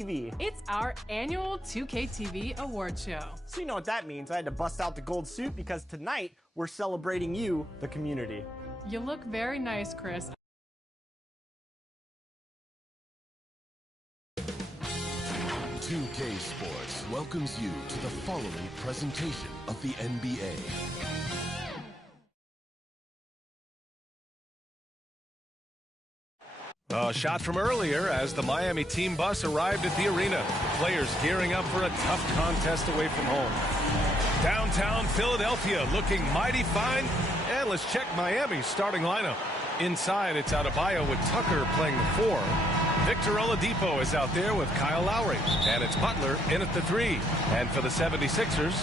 TV. It's our annual 2K TV award show. So you know what that means. I had to bust out the gold suit because tonight we're celebrating you, the community. You look very nice, Chris. 2K Sports welcomes you to the following presentation of the NBA. A shot from earlier as the Miami team bus arrived at the arena. Players gearing up for a tough contest away from home. Downtown Philadelphia looking mighty fine. And let's check Miami's starting lineup. Inside, it's Adebayo with Tucker playing the 4. Victor Oladipo is out there with Kyle Lowry. And it's Butler in at the 3. And for the 76ers,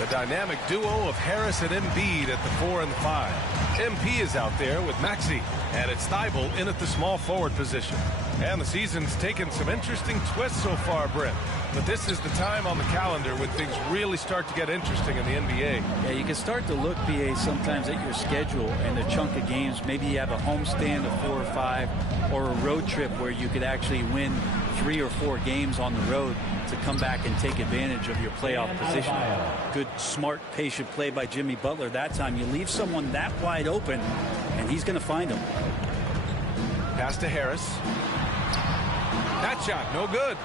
the dynamic duo of Harris and Embiid at the 4 and the 5. MP is out there with Maxey. And it's Thibault in at the small forward position. And the season's taken some interesting twists so far, Brent. But this is the time on the calendar when things really start to get interesting in the NBA. Yeah, you can start to look, PA, sometimes at your schedule and a chunk of games. Maybe you have a homestand of 4 or 5 or a road trip where you could actually win 3 or 4 games on the road to come back and take advantage of your playoff position. Good, smart, patient play by Jimmy Butler that time. You leave someone that wide open, and he's going to find him. Pass to Harris. That shot, no good.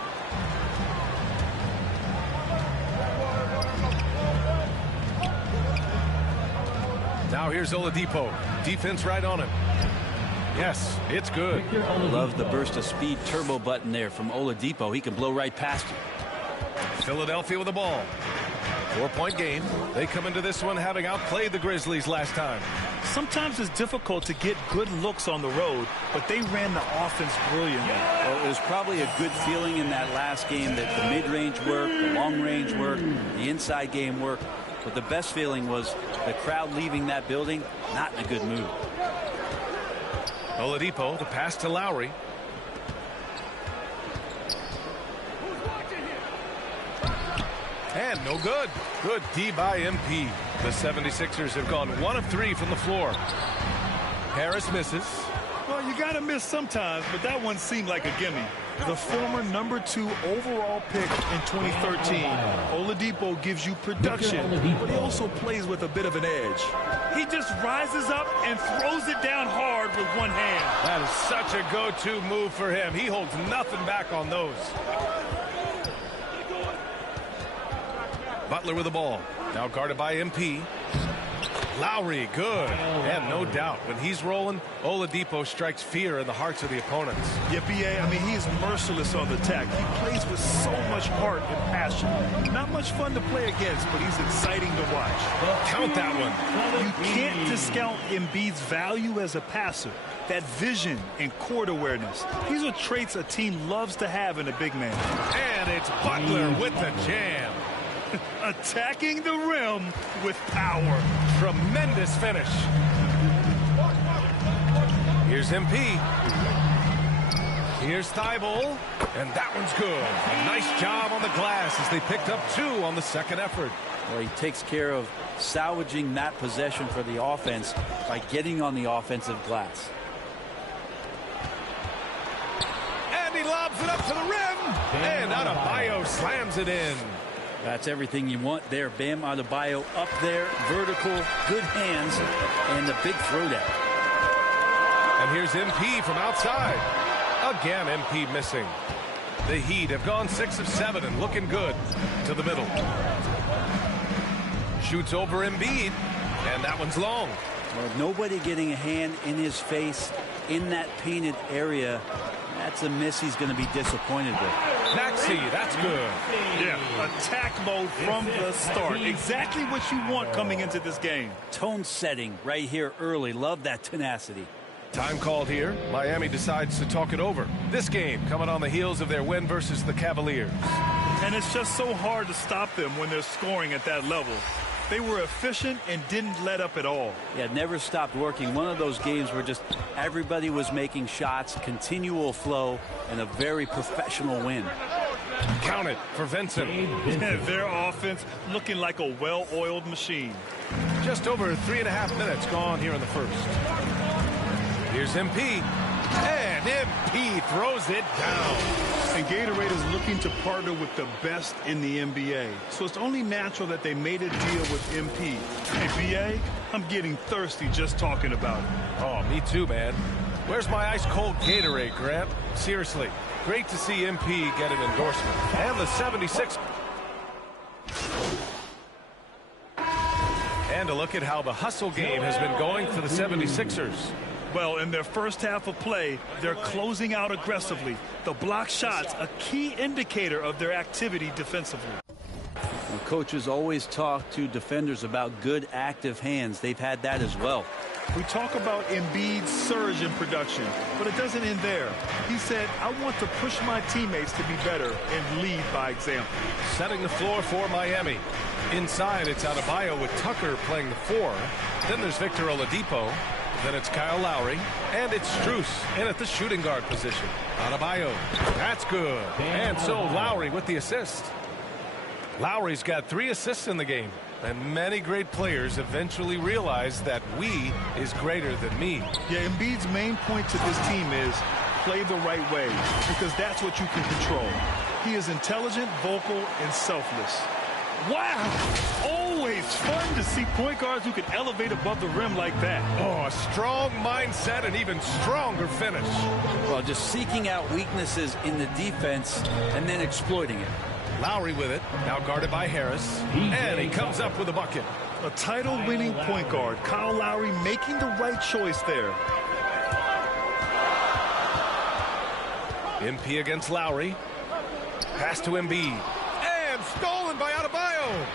Now here's Oladipo. Defense right on him. Yes, it's good. Love the burst of speed turbo button there from Oladipo. He can blow right past you. Philadelphia with the ball. 4-point game. They come into this one having outplayed the Grizzlies last time. Sometimes it's difficult to get good looks on the road, but they ran the offense brilliantly. Well, it was probably a good feeling in that last game that the mid-range worked, the long-range worked, the inside game worked. But the best feeling was the crowd leaving that building not in a good mood. Oladipo, the pass to Lowry. And no good. Good D by MP. The 76ers have gone 1 of 3 from the floor. Harris misses. Well, you got to miss sometimes, but that one seemed like a gimme. The former #2 overall pick in 2013, Oladipo gives you production, but he also plays with a bit of an edge. He just rises up and throws it down hard with one hand. That is such a go-to move for him. He holds nothing back on those. Butler with the ball. Now guarded by MP. Lowry, good. And no doubt, when he's rolling, Oladipo strikes fear in the hearts of the opponents. Yeah, BA, I mean, he's merciless on the attack. He plays with so much heart and passion. Not much fun to play against, but he's exciting to watch. Count that one. You can't discount Embiid's value as a passer. That vision and court awareness. These are traits a team loves to have in a big man. And it's Butler with the jam. Attacking the rim with power. Tremendous finish. Here's MP. Here's Thibault. And that one's good. A nice job on the glass as they picked up 2 on the second effort. Well, he takes care of salvaging that possession for the offense by getting on the offensive glass. And he lobs it up to the rim. And Adebayo slams it in. That's everything you want there. Bam Adebayo up there, vertical, good hands, and the big throwdown. And here's MP from outside. Again, MP missing. The Heat have gone 6 of 7 and looking good to the middle. Shoots over Embiid, and that one's long. Well, nobody getting a hand in his face in that painted area. That's a miss he's going to be disappointed with. Maxey, that's good. Yeah, attack mode from the start. Exactly what you want coming into this game. Tone setting right here early. Love that tenacity. Time called here. Miami decides to talk it over. This game coming on the heels of their win versus the Cavaliers. And it's just so hard to stop them when they're scoring at that level. They were efficient and didn't let up at all. Yeah, never stopped working. One of those games where just everybody was making shots, continual flow, and a very professional win. Count it for Vincent. Their offense looking like a well-oiled machine. Just over 3.5 minutes gone here in the first. Here's MP. And MP throws it down. And Gatorade is looking to partner with the best in the NBA. So it's only natural that they made a deal with MP. Hey, BA, I'm getting thirsty just talking about it. Oh, me too, man. Where's my ice-cold Gatorade, Grant? Seriously, great to see MP get an endorsement. And the 76. And a look at how the hustle game has been going for the 76ers. Well, in their first half of play, they're closing out aggressively. The block shots, a key indicator of their activity defensively. Well, coaches always talk to defenders about good active hands. They've had that as well. We talk about Embiid's surge in production, but it doesn't end there. He said, I want to push my teammates to be better and lead by example. Setting the floor for Miami. Inside, it's Adebayo with Tucker playing the 4. Then there's Victor Oladipo. Then it's Kyle Lowry, and it's Strus in at the shooting guard position. Adebayo, that's good. And so Lowry with the assist. Lowry's got 3 assists in the game, and many great players eventually realize that we is greater than me. Yeah, Embiid's main point to this team is play the right way, because that's what you can control. He is intelligent, vocal, and selfless. Wow! Always fun to see point guards who can elevate above the rim like that. Oh, a strong mindset and even stronger finish. Well, just seeking out weaknesses in the defense and then exploiting it. Lowry with it, now guarded by Harris, and he comes up with a bucket. A title-winning point guard, Kyle Lowry making the right choice there. MP against Lowry. Pass to Embiid. And stolen by Adebayo.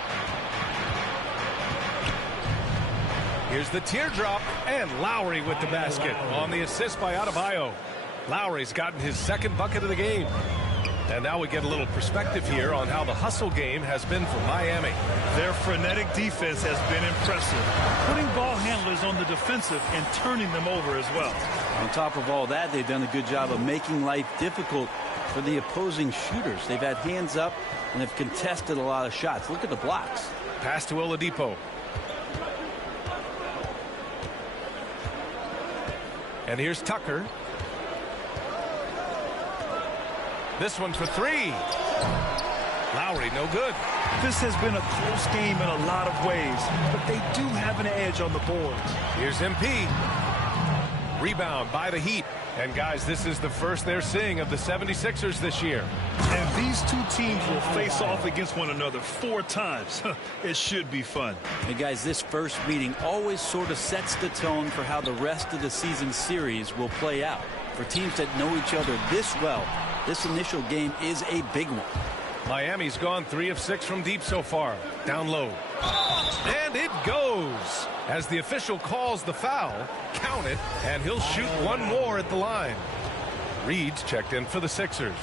Here's the teardrop, and Lowry with the basket on the assist by Adebayo. Lowry's gotten his 2nd bucket of the game. And now we get a little perspective here on how the hustle game has been for Miami. Their frenetic defense has been impressive, putting ball handlers on the defensive and turning them over as well. On top of all that, they've done a good job of making life difficult for the opposing shooters. They've had hands up and have contested a lot of shots. Look at the blocks. Pass to Oladipo. And here's Tucker. This one for 3. Lowry, no good. This has been a close game in a lot of ways, but they do have an edge on the boards. Here's MP. Rebound by the Heat. And guys, this is the first they're seeing of the 76ers this year. And these two teams will face off against one another 4 times. It should be fun. And guys, this first meeting always sort of sets the tone for how the rest of the season series will play out. For teams that know each other this well, this initial game is a big one. Miami's gone 3 of 6 from deep so far. Down low. And it goes. As the official calls the foul, count it, and he'll shoot 1 more at the line. Reed's checked in for the Sixers.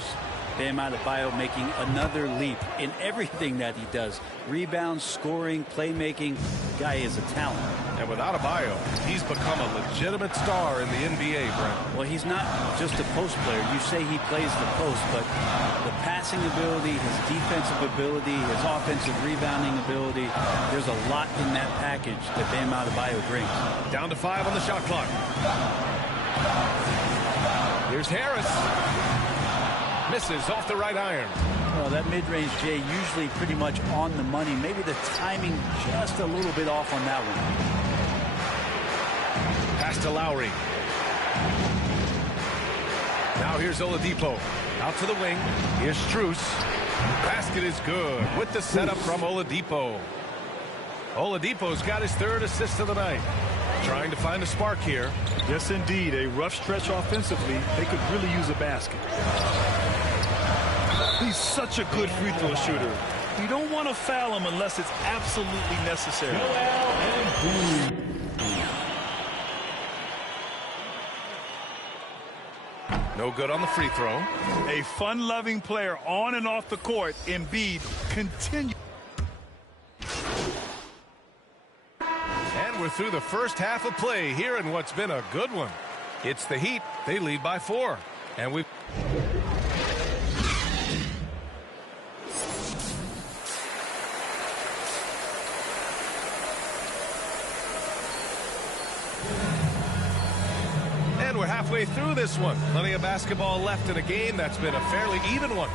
Bam Adebayo making another leap in everything that he does. Rebounds, scoring, playmaking. The guy is a talent. And with Adebayo, he's become a legitimate star in the NBA, Brent. Well, he's not just a post player. You say he plays the post, but the passing ability, his defensive ability, his offensive rebounding ability, there's a lot in that package that Bam Adebayo brings. Down to 5 on the shot clock. Here's Harris. Misses off the right iron. Well, that mid-range, Jay, usually pretty much on the money. Maybe the timing just a little bit off on that one. Pass to Lowry. Now here's Oladipo. Out to the wing. Here's Strus. Basket is good with the setup from Oladipo. Oladipo's got his 3rd assist of the night. Trying to find a spark here. Yes, indeed. A rough stretch offensively. They could really use a basket. He's such a good free throw shooter. You don't want to foul him unless it's absolutely necessary. No good on the free throw. A fun-loving player on and off the court. Embiid continue. And we're through the first half of play here in what's been a good one. It's the Heat. They lead by 4. And we halfway through this one. Plenty of basketball left in a game that's been a fairly even one.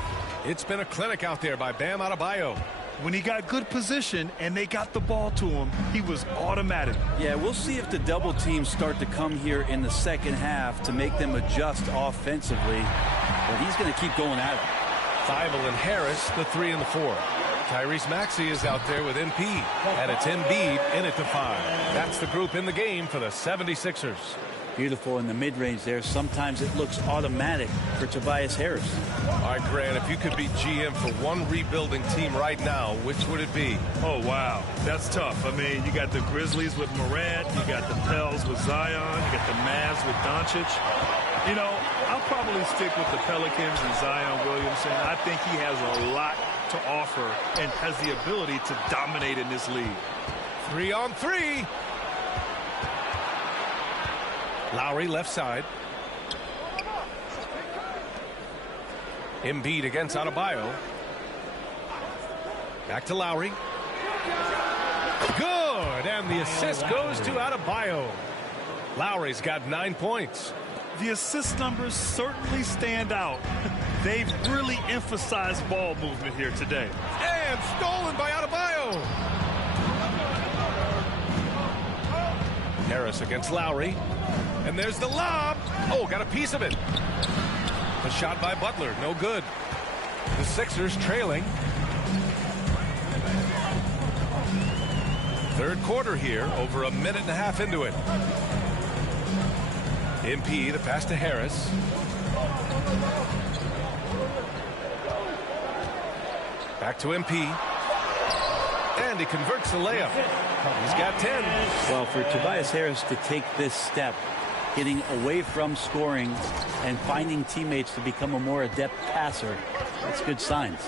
It's been a clinic out there by Bam Adebayo. When he got good position and they got the ball to him, he was automatic. Yeah, we'll see if the double teams start to come here in the second half to make them adjust offensively. But he's going to keep going at it. Thibault and Harris, the 3 and the 4. Tyrese Maxey is out there with MP, and it's Embiid in it to 5. That's the group in the game for the 76ers. Beautiful in the mid-range there. Sometimes it looks automatic for Tobias Harris. All right, Grant, if you could be GM for one rebuilding team right now, which would it be? Oh, wow. That's tough. I mean, you got the Grizzlies with Morant. You got the Pels with Zion. You got the Mavs with Doncic. You know, I'll probably stick with the Pelicans and Zion Williamson. I think he has a lot to offer and has the ability to dominate in this league. 3-on-3. Lowry left side. Embiid against Adebayo. Back to Lowry. Good, and the assist goes to Adebayo. Lowry's got 9 points. The assist numbers certainly stand out. They've really emphasized ball movement here today. And stolen by Adebayo. Harris against Lowry. And there's the lob. Oh, got a piece of it. The shot by Butler, no good. The Sixers trailing. Third quarter here, over a minute and a half into it. MP, the pass to Harris. Back to MP. And he converts the layup. He's got 10. Well, for Tobias Harris to take this step, getting away from scoring and finding teammates to become a more adept passer, that's good signs.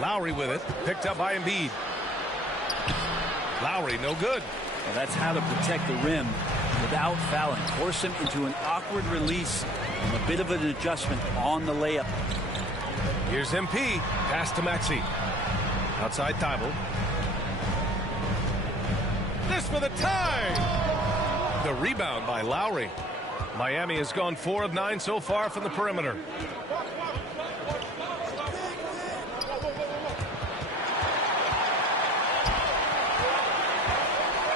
Lowry with it, picked up by Embiid. Lowry, no good. Well, that's how to protect the rim without fouling. Force him into an awkward release and a bit of an adjustment on the layup. Here's MP, pass to Maxey. Outside Thibault. This for the tie. The rebound by Lowry. Miami has gone 4 of 9 so far from the perimeter.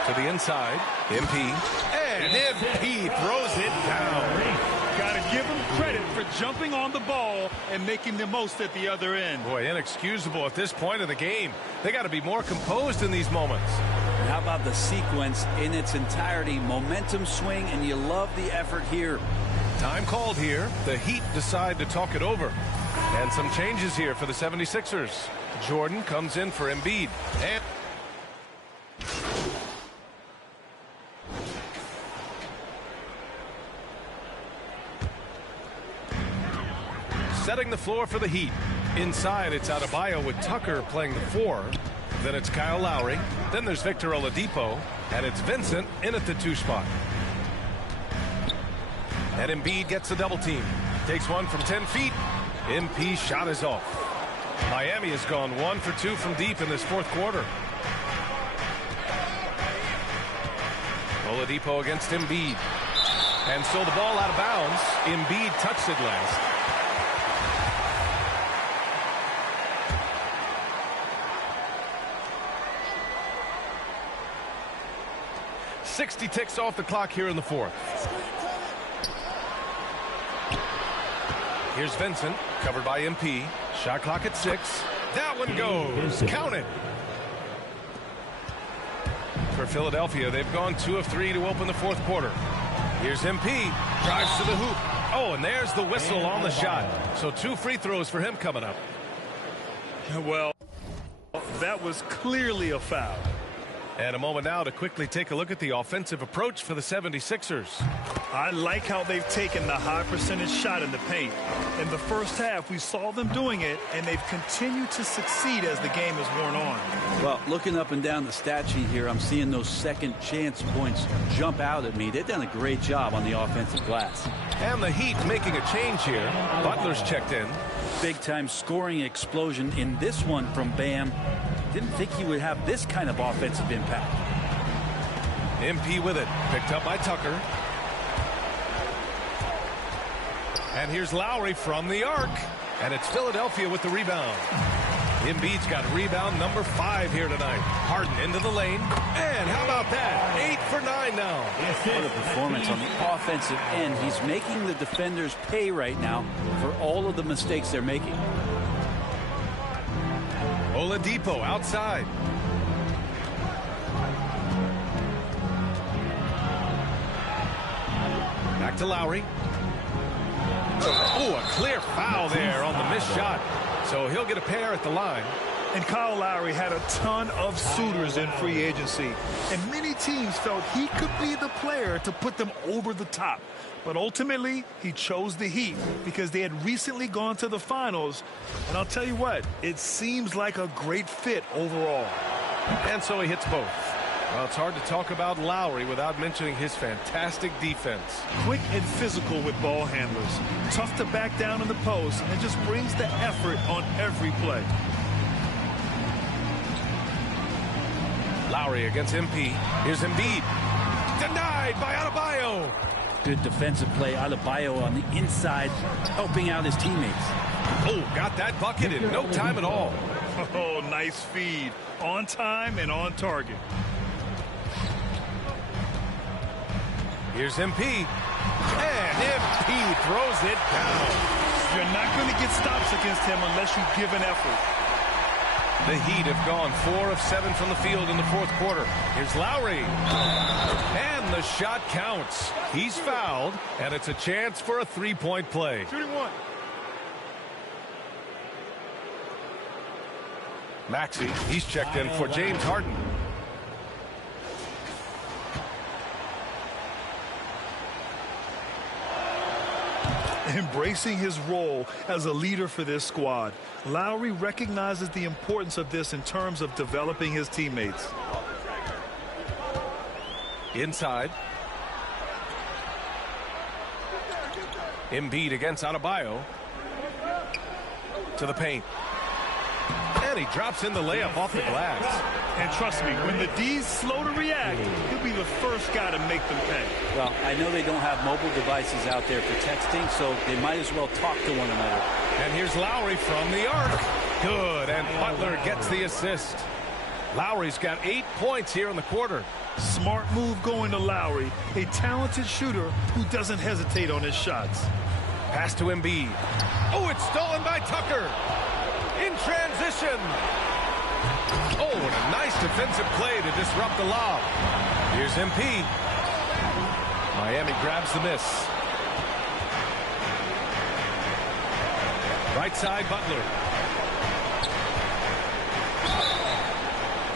To the inside, MP. And MP throws it down. Got to give him credit for jumping on the ball and making the most at the other end. Boy, inexcusable at this point of the game. They got to be more composed in these moments. How about the sequence in its entirety? Momentum swing, and you love the effort here. Time called here. The Heat decide to talk it over. And some changes here for the 76ers. Jordan comes in for Embiid. And setting the floor for the Heat. Inside, it's Adebayo with Tucker playing the 4. Then it's Kyle Lowry. Then there's Victor Oladipo. And it's Vincent in at the 2 spot. And Embiid gets the double team. Takes one from 10 feet. MP shot is off. Miami has gone 1 for 2 from deep in this fourth quarter. Oladipo against Embiid. And so the ball out of bounds. Embiid touched it last. .60 ticks off the clock here in the fourth. Here's Vincent, covered by MP. Shot clock at 6. That one goes. Count it. For Philadelphia, they've gone 2 of 3 to open the fourth quarter. Here's MP. Drives to the hoop. Oh, and there's the whistle on the shot. So 2 free throws for him coming up. Well, that was clearly a foul. And a moment now to quickly take a look at the offensive approach for the 76ers. I like how they've taken the high percentage shot in the paint. In the first half, we saw them doing it, and they've continued to succeed as the game has worn on. Well, looking up and down the stat sheet here, I'm seeing those second chance points jump out at me. They've done a great job on the offensive glass. And the Heat making a change here. Butler's checked in. Big-time scoring explosion in this one from Bam. Didn't think he would have this kind of offensive impact. MP with it. Picked up by Tucker. And here's Lowry from the arc. And it's Philadelphia with the rebound. Embiid's got rebound number 5 here tonight. Harden into the lane. And how about that? 8 for 9 now. What a performance on the offensive end. He's making the defenders pay right now for all of the mistakes they're making. Oladipo outside. Back to Lowry. Oh, a clear foul there on the missed shot. So he'll get a pair at the line. And Kyle Lowry had a ton of suitors in free agency. And many teams felt he could be the player to put them over the top. But ultimately, he chose the Heat because they had recently gone to the finals. And I'll tell you what, it seems like a great fit overall. And so he hits both. Well, it's hard to talk about Lowry without mentioning his fantastic defense. Quick and physical with ball handlers. Tough to back down in the post and just brings the effort on every play. Lowry against MP. Here's Embiid. Denied by Adebayo. Good defensive play. Adebayo on the inside, helping out his teammates. Oh, got that bucket in no time at all. Oh, nice feed. On time and on target. Here's MP. And MP throws it down. You're not going to get stops against him unless you give an effort. The Heat have gone 4 of 7 from the field in the fourth quarter. Here's Lowry. And the shot counts. He's fouled, and it's a chance for a three-point play. Shooting one. Maxey, he's checked in for James Harden. Embracing his role as a leader for this squad, Lowry recognizes the importance of this in terms of developing his teammates. Inside. Embiid against Adebayo. To the paint. And he drops in the layup off the glass. And trust me, when the D's slow to react, he'll be the first guy to make them pay. Well, I know they don't have mobile devices out there for texting, so they might as well talk to one another. And here's Lowry from the arc. Good, and Butler gets the assist. Lowry's got 8 points here in the quarter. Smart move going to Lowry, a talented shooter who doesn't hesitate on his shots. Pass to Embiid. Oh, it's stolen by Tucker. In transition. Oh, and a nice defensive play to disrupt the lob. Here's MP. Miami grabs the miss. Right side, Butler.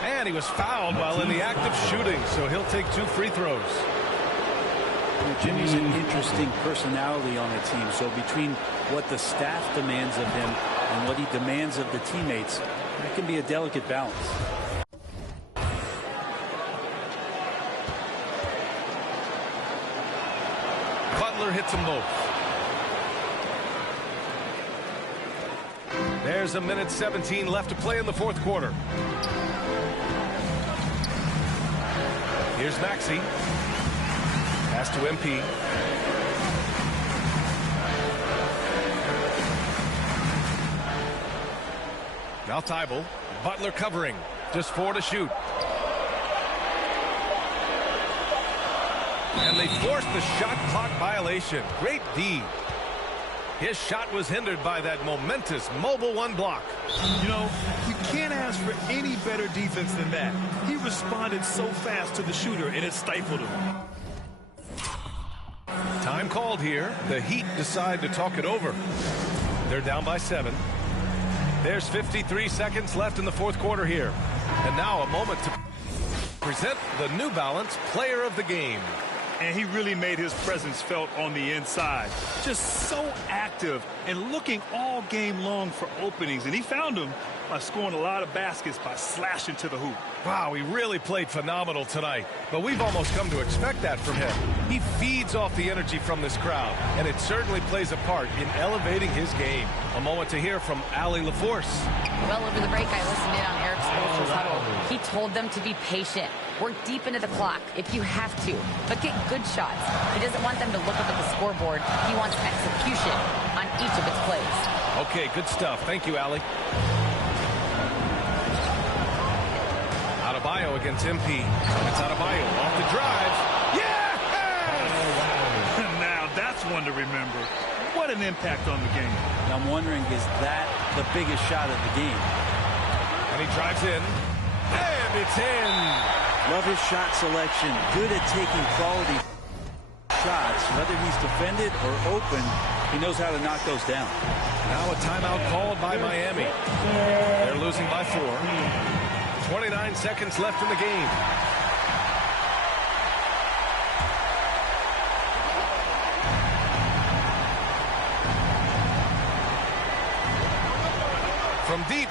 And he was fouled while in the act of shooting, so he'll take 2 free throws. Jimmy's an interesting personality on the team, so between what the staff demands of him and what he demands of the teammates, it can be a delicate balance. Butler hits them both. There's a minute 17 left to play in the fourth quarter. Here's Maxey. Pass to MP. Now Thibault. Butler covering. Just 4 to shoot. And they forced the shot clock violation. Great D. His shot was hindered by that momentous mobile 1 block. You know, you can't ask for any better defense than that. He responded so fast to the shooter, and it stifled him. Time called here. The Heat decide to talk it over. They're down by 7. There's 53 seconds left in the fourth quarter here. And now a moment to present the New Balance Player of the Game. And he really made his presence felt on the inside. Just so active and looking all game long for openings. And he found them by scoring a lot of baskets by slashing to the hoop. Wow, he really played phenomenal tonight, but we've almost come to expect that from him. He feeds off the energy from this crowd, and it certainly plays a part in elevating his game. A moment to hear from Allie LaForce. Well, over the break, I listened in on Eric Spoelstra's huddle. He told them to be patient. Work deep into the clock if you have to, but get good shots. He doesn't want them to look up at the scoreboard. He wants execution on each of its plays. Okay, good stuff. Thank you, Allie. Adebayo against MP. It's Adebayo off the drive. Yes! Now, that's one to remember. What an impact on the game. I'm wondering, is that the biggest shot of the game? And he drives in. And it's in. Love his shot selection. Good at taking quality shots. Whether he's defended or open, he knows how to knock those down. Now a timeout called by Miami. They're losing by 4. 29 seconds left in the game. From deep.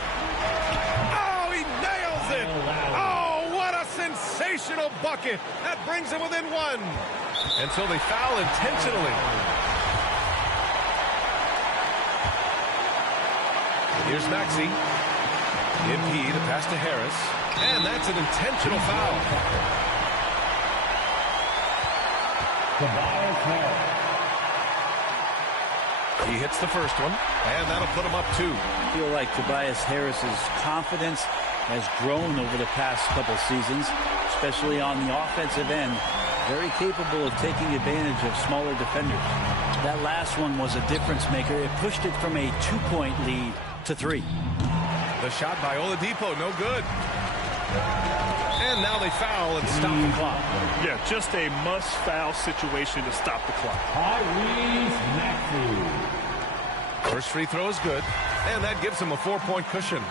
Oh, he nails it. Oh, what a sensational bucket. That brings him within 1. And so they foul intentionally. Here's Maxey. MP, the pass to Harris. And that's an intentional foul. He hits the first one, and that'll put him up 2. I feel like Tobias Harris's confidence has grown over the past couple seasons, especially on the offensive end. Very capable of taking advantage of smaller defenders. That last one was a difference maker. It pushed it from a 2-point lead to 3. The shot by Oladipo, no good. And now they foul and stop the clock. Yeah, just a must-foul situation to stop the clock. First free throw is good, and that gives him a 4-point cushion.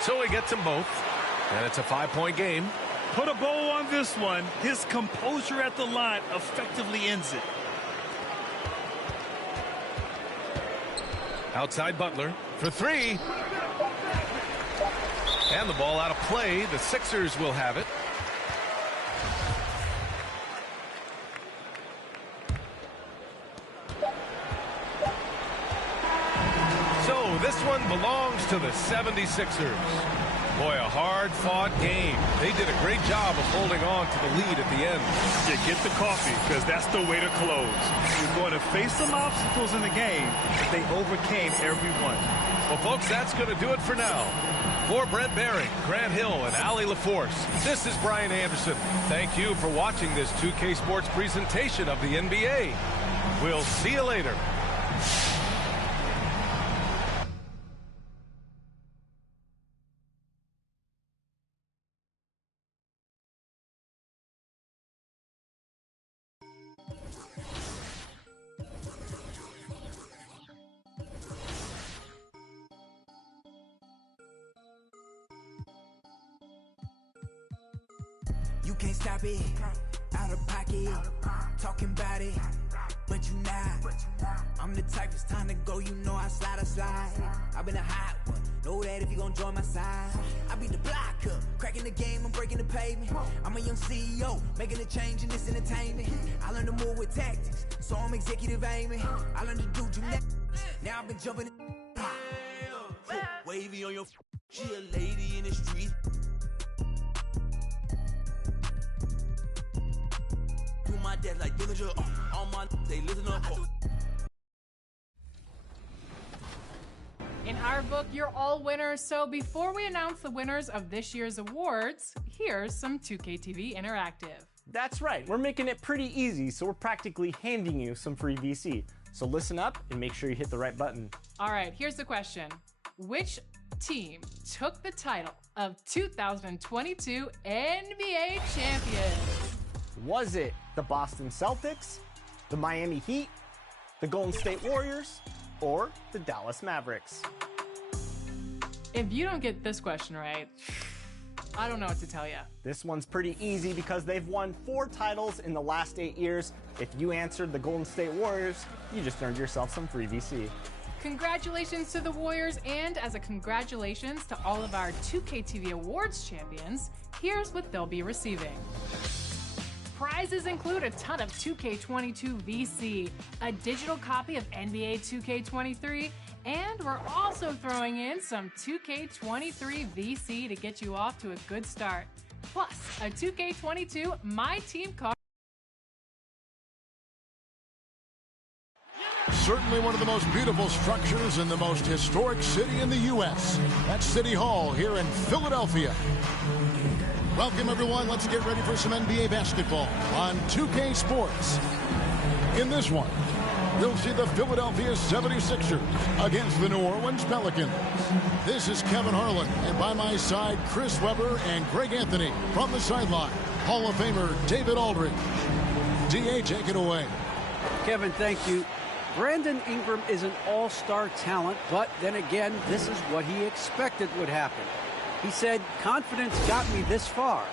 So he gets them both, and it's a 5-point game. Put a bow on this one. His composure at the line effectively ends it. Outside Butler for 3. And the ball out of play. The Sixers will have it. So this one belongs to the 76ers. Boy, a hard-fought game. They did a great job of holding on to the lead at the end. Yeah, get the coffee, because that's the way to close. You're going to face some obstacles in the game, but they overcame every one. Well, folks, that's going to do it for now. For Brent Behring, Grant Hill, and Allie LaForce, this is Brian Anderson. Thank you for watching this 2K Sports presentation of the NBA. We'll see you later. You can't stop it, out of pocket, talking about it, but you not. I'm the type, it's time to go, you know I slide. I've been a hot one, know that if you gon' join my side. I be the blocker, cracking the game, I'm breaking the pavement. I'm a young CEO, making a change in this entertainment. I learned to move with tactics, so I'm executive aiming. I learned to do gymnastics, now I've been jumping in. Wavy on your she a lady in the street. My dad like Dillinger, all my they listen up. In our book, you're all winners. So before we announce the winners of this year's awards, here's some 2K TV Interactive. That's right, we're making it pretty easy, so we're practically handing you some free VC. So listen up and make sure you hit the right button. All right, here's the question. Which team took the title of 2022 NBA champion? Was it the Boston Celtics, the Miami Heat, the Golden State Warriors, or the Dallas Mavericks? If you don't get this question right, I don't know what to tell you. This one's pretty easy because they've won 4 titles in the last 8 years. If you answered the Golden State Warriors, you just earned yourself some free VC. Congratulations to the Warriors, and as a congratulations to all of our 2K TV Awards champions, here's what they'll be receiving. Prizes include a ton of 2K22 VC, a digital copy of NBA 2K23, and we're also throwing in some 2K23 VC to get you off to a good start. Plus, a 2K22 My Team card. Certainly one of the most beautiful structures in the most historic city in the U.S. That's City Hall here in Philadelphia. Welcome, everyone. Let's get ready for some NBA basketball on 2K Sports. In this one, we'll see the Philadelphia 76ers against the New Orleans Pelicans. This is Kevin Harlan, and by my side, Chris Webber and Greg Anthony. From the sideline, Hall of Famer David Aldridge. D.A., take it away. Kevin, thank you. Brandon Ingram is an all-star talent, but then again, this is what he expected would happen. He said, confidence got me this far.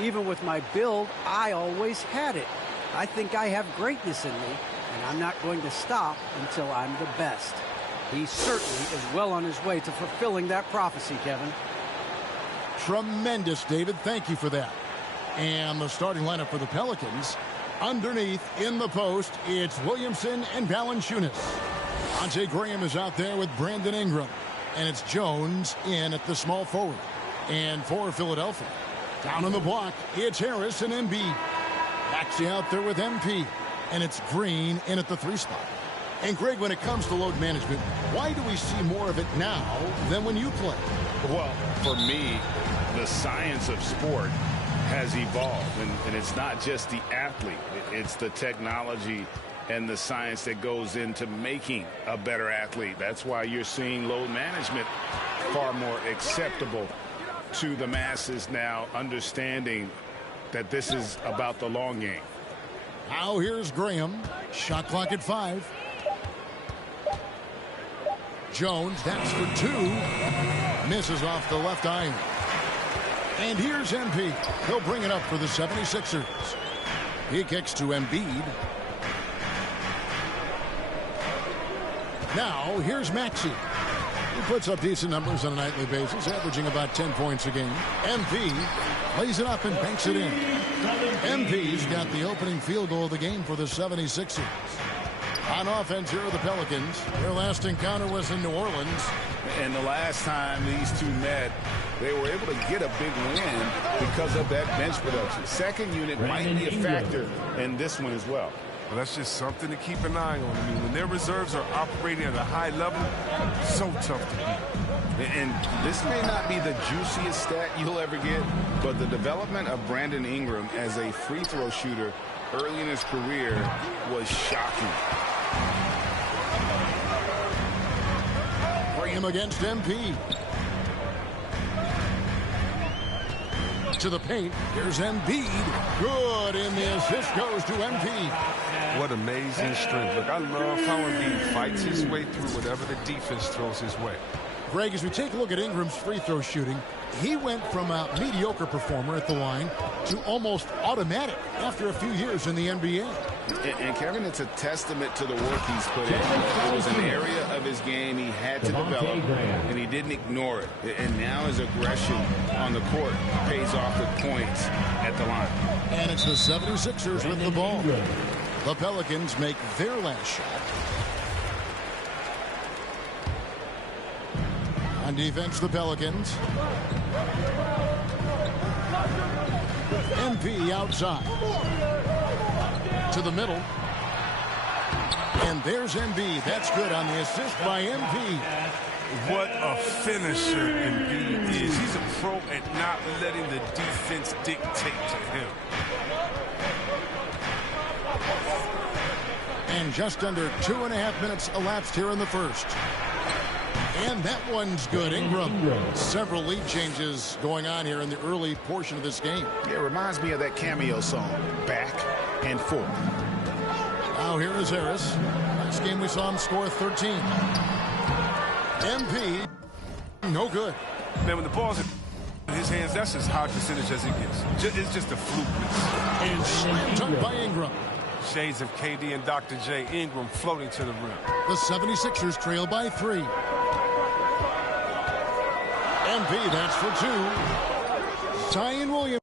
Even with my build, I always had it. I think I have greatness in me, and I'm not going to stop until I'm the best. He certainly is well on his way to fulfilling that prophecy, Kevin. Tremendous, David. Thank you for that. And the starting lineup for the Pelicans. Underneath, in the post, it's Williamson and Valanciunas. Devontae Graham is out there with Brandon Ingram. And it's Jones in at the small forward. And for Philadelphia, down on the block, it's Harris and Embiid. Maxey out there with MP. And it's Green in at the 3 spot. And Greg, when it comes to load management, why do we see more of it now than when you play? Well, for me, the science of sport has evolved, and it's not just the athlete, it's the technology and the science that goes into making a better athlete. That's why you're seeing load management far more acceptable to the masses now, understanding that this is about the long game. Now here's Graham. Shot clock at 5. Jones, that's for 2. Misses off the left iron. And here's MP. He'll bring it up for the 76ers. He kicks to Embiid. Now, here's Maxey. He puts up decent numbers on a nightly basis, averaging about 10 points a game. MP lays it up and banks it in. MP's got the opening field goal of the game for the 76ers. On offense, here are the Pelicans. Their last encounter was in New Orleans. And the last time these two met, they were able to get a big win because of that bench production. Second unit might be a factor in this one as well. Well, that's just something to keep an eye on. I mean, when their reserves are operating at a high level, it's so tough to beat. And this may not be the juiciest stat you'll ever get, but the development of Brandon Ingram as a free throw shooter early in his career was shocking. Graham against MP. To the paint. Here's Embiid. Good, and the assist goes to MP. What amazing strength. Look, I love how Embiid fights his way through whatever the defense throws his way. Greg, as we take a look at Ingram's free throw shooting, he went from a mediocre performer at the line to almost automatic after a few years in the NBA. And Kevin, it's a testament to the work he's put in. It was an area of his game he had to develop, and he didn't ignore it. And now his aggression on the court pays off with points at the line. And it's the 76ers with the ball. The Pelicans make their last shot. On defense, the Pelicans. MP outside. To the middle. And there's Embiid. That's good on the assist by MP. What a finisher Embiid is. He's a pro at not letting the defense dictate to him. And just under 2.5 minutes elapsed here in the first. And that one's good. Ingram. Several lead changes going on here in the early portion of this game. It reminds me of that cameo song, Back and Forth. Now here is Harris. Last game we saw him score 13. MP, no good. Man, when the ball's in his hands, that's as high percentage as it gets. It's just a fluke. And slam dunk by Ingram. Shades of KD and Dr. J. Ingram floating to the rim. The 76ers trail by 3. Embiid, that's for 2. Zion Williamson.